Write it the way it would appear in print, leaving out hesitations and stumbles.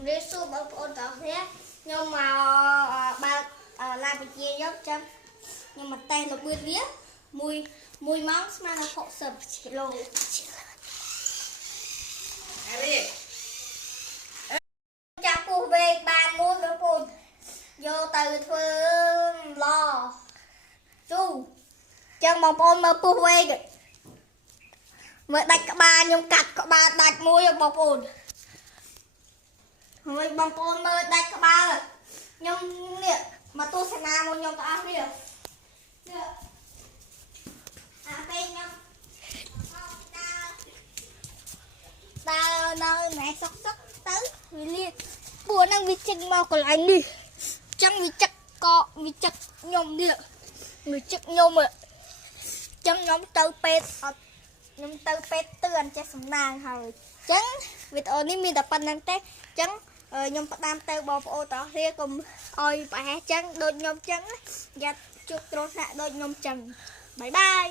ជំរាបសួរបងប្អូនទាំងគ្នាខ្ញុំមកបើកឡានបញ្ជាយកចាំខ្ញុំមកតេស្តល្បឿនវា1ម៉ោងស្មើនឹង60គីឡូអានេះចាប់ពោះវែកបានមួយបងប្អូនយកទៅធ្វើឡជូចឹងបងប្អូនមើលពោះវែកមើលដាច់ក្បាលខ្ញុំកាត់ក្បាលដាច់មួយបងប្អូនហើយបងប្អូនមើលដាច់ក្បាលខ្ញុំនេះមកទស្សនាមកខ្ញុំទាំងអស់នេះអាពេលខ្ញុំដើរនៅណែសុកទៅវាលាពួកហ្នឹងវាជិះមកកន្លែងនេះចឹងវាចឹកកវាចឹកខ្ញុំនេះវាចឹកខ្ញុំចឹងខ្ញុំទៅពេទ្យអត់ខ្ញុំទៅពេទ្យទឿនចេះសំណាងហើយចឹងវីដេអូនេះមានតែប៉ុណ្្នឹងទេចឹងខ្ញុំផ្ដាំទៅបងប្អូនទាំងអស់គ្នាកុំអោយប្រហែសចឹងដូចខ្ញុំចឹងយ៉ាជួបគ្រោះថ្នាក់ដូចខ្ញុំចឹងបាយបាយ